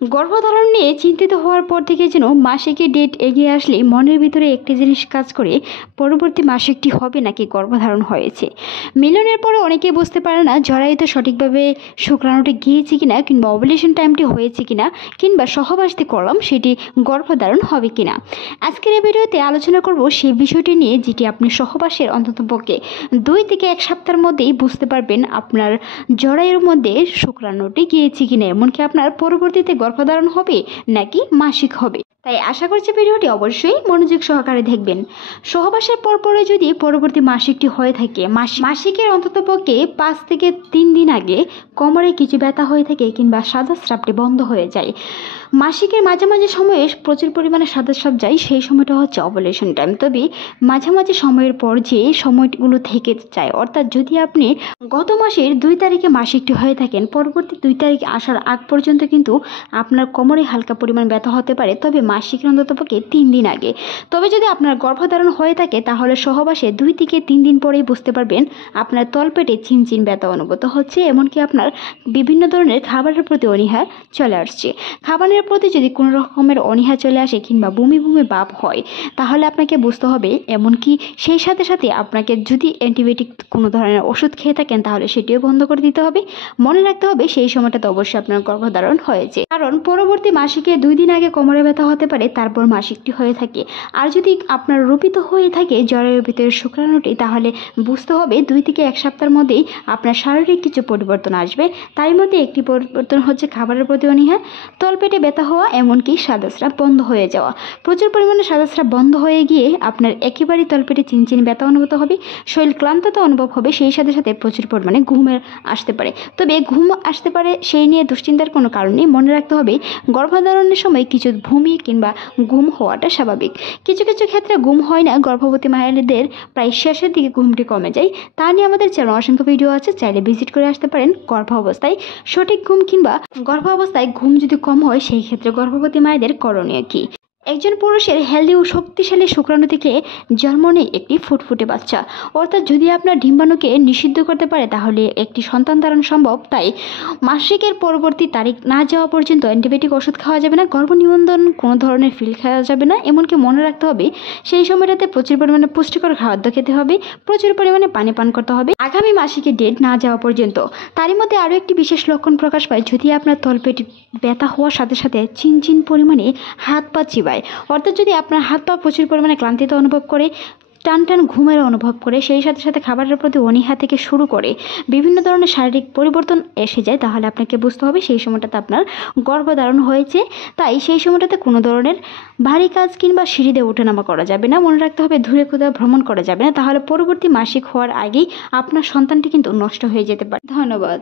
গর্ভধারণ নিয়ে চিন্তিত হওয়ার পর থেকে যেন মাসিকের ডেট এগিয়ে আসলে মনের ভিতরে একটি জিনিস কাজ করে, পরবর্তী মাসিকটি হবে নাকি গর্ভধারণ হয়েছে। মিলনের পরে অনেকেই বুঝতে পারে না জরায়ুতে সঠিকভাবে শুক্রাণুটি গিয়েছে কিনা, কিংবা ওভুলেশন টাইমটি হয়েছে কিনা, কিংবা সহবাসটি করলাম সেটি গর্ভধারণ হবে কিনা। আজকের এই ভিডিওতে আলোচনা করব সেই বিষয়টি নিয়ে, যেটি আপনি সহবাসের অন্ততপক্ষে 2 থেকে 1 সপ্তাহের মধ্যেই বুঝতে পারবেন আপনার জরায়ুর মধ্যে শুক্রাণুটি গিয়েছে কিনা, এমনকি আপনার পরবর্তীতে গর্ভধারণ হবে নাকি মাসিক হবে। তাই আশা করছি ভিডিওটি অবশ্যই মনোযোগ সহকারে দেখবেন। সহবাসের পরে যদি পরবর্তী মাসিকটি হয়ে থাকে, মাসিকের অন্ততপক্ষে 5 থেকে 3 দিন আগে কোমরে কিছু ব্যথা হয়ে থাকে, কিংবা সাদা স্রাবটি বন্ধ হয়ে যায়, মাসিকের মাঝামাঝি সময়ে প্রচুর পরিমাণে সাদা স্রাব যায়, সেই সময়টা হচ্ছে ওভুলেশন টাইম। তবে মাঝামাঝি সময়ের পর যে সময়গুলো থেকে যায়, অর্থাৎ যদি আপনি গত মাসের 2 তারিখে মাসিকটি হয়ে থাকেন, পরবর্তী 2 তারিখ আসার আগ পর্যন্ত কিন্তু আপনার কোমরে হালকা পরিমাণ ব্যথা হতে পারে, তবে মাসিকের অন্ততপক্ষে 3 দিন আগে। তবে যদি আপনার গর্ভধারণ হয়ে থাকে, তাহলে সহবাসে 2 থেকে 3 দিন পরেই বুঝতে পারবেন আপনার তলপেটে চিনচিন ব্যথা অনুভূত হচ্ছে, এমনকি আপনার বিভিন্ন ধরনের খাবারের প্রতি অনীহা চলে আসছে। খাবারের প্রতি যদি কোনো রকমের অনীহা চলে আসে, কিংবা বমি বমি ভাব হয়, তাহলে আপনাকে বুঝতে হবে। এমনকি সেই সাথে সাথে আপনাকে যদি অ্যান্টিবায়োটিক কোনো ধরনের ওষুধ খেয়ে থাকেন, তাহলে সেটিও বন্ধ করে দিতে হবে। মনে রাখতে হবে সেই সময়টাতে অবশ্যই আপনার গর্ভধারণ হয়েছে, কারণ পরবর্তী মাসিকে 2 দিন আগে কোমরে ব্যথা হতে পারে, তারপর মাসিকটি হয়ে থাকে। আর যদি আপনার রোপিত হয়ে থাকে জরায়ুর ভিতরে শুক্রাণুটি, তাহলে বুঝতে হবে 2 থেকে 1 সপ্তাহের মধ্যেই আপনার শারীরিক কিছু পরিবর্তন আসবে। তার মধ্যে একটি পরিবর্তন হচ্ছে খাবারের প্রতি অনীহা, তলপেটে ব্যথা হওয়া, এমনকি সাদা স্রাব বন্ধ হয়ে যাওয়া। প্রচুর পরিমাণে সাদা স্রাব বন্ধ হয়ে গিয়ে আপনার একেবারেই তলপেটে চিনচিন ব্যথা অনুভূত হবে, শরীর ক্লান্ততা অনুভব হবে, সেই সাথে সাথে প্রচুর পরিমাণে ঘুমের আসতে পারে। তবে ঘুম আসতে পারে সেই নিয়ে দুশ্চিন্তার কোনো কারণ নেই। মনে রাখতে হবে গর্ভধারণের সময় কিছু ভূমি কিংবা ঘুম হওয়াটা স্বাভাবিক। কিছু কিছু ক্ষেত্রে ঘুম হয় না, গর্ভবতী মায়েদের প্রায় শেষের দিকে ঘুমটি কমে যায়। তা নিয়ে আমাদের চ্যানেল অসংখ্য ভিডিও আছে, চাইলে ভিজিট করে আসতে পারেন। গর্ভ অবস্থায় সঠিক ঘুম কিংবা গর্ভ অবস্থায় ঘুম যদি কম হয়, সেই ক্ষেত্রে গর্ভবতী মায়েদের করণীয় কী। একজন পুরুষের হেলদি ও শক্তিশালী শুক্রাণু থেকে জন্ম নেয় একটি ফুটফুটে বাচ্চা, অর্থাৎ যদি আপনার ডিম্বাণুকে নিষিদ্ধ করতে পারে, তাহলে একটি সন্তান ধারণ সম্ভব। তাই মাসিকের পরবর্তী তারিখ না যাওয়া পর্যন্ত অ্যান্টিবায়োটিক ওষুধ খাওয়া যাবে না, গর্ভনিবন্ধন কোনো ধরনের ফিল খাওয়া যাবে না। এমনকি মনে রাখতে হবে সেই সময়টাতে প্রচুর পরিমাণে পুষ্টিকর খাদ্য খেতে হবে, প্রচুর পরিমাণে পানি পান করতে হবে আগামী মাসিকের ডেট না যাওয়া পর্যন্ত। তারই মধ্যে আরও একটি বিশেষ লক্ষণ প্রকাশ পায়, যদি আপনার তলপেটে ব্যথা হওয়ার সাথে সাথে চিনচিন পরিমাণে হাত পা চিবায়, অর্থাৎ যদি আপনার হাত পা প্রচুর পরিমাণে ক্লান্তিতে অনুভব করে, টান টান ঘুমের অনুভব করে, সেই সাথে সাথে খাবারের প্রতি অনীহা থেকে শুরু করে বিভিন্ন ধরনের শারীরিক পরিবর্তন এসে যায়, তাহলে আপনাকে বুঝতে হবে সেই সময়টাতে আপনার গর্ভধারণ হয়েছে। তাই সেই সময়টাতে কোনো ধরনের ভারী কাজ কিংবা সিঁড়িতে ওঠানামা করা যাবে না। মনে রাখতে হবে দূরে কোথাও ভ্রমণ করা যাবে না, তাহলে পরবর্তী মাসিক হওয়ার আগেই আপনার সন্তানটি কিন্তু নষ্ট হয়ে যেতে পারে। ধন্যবাদ।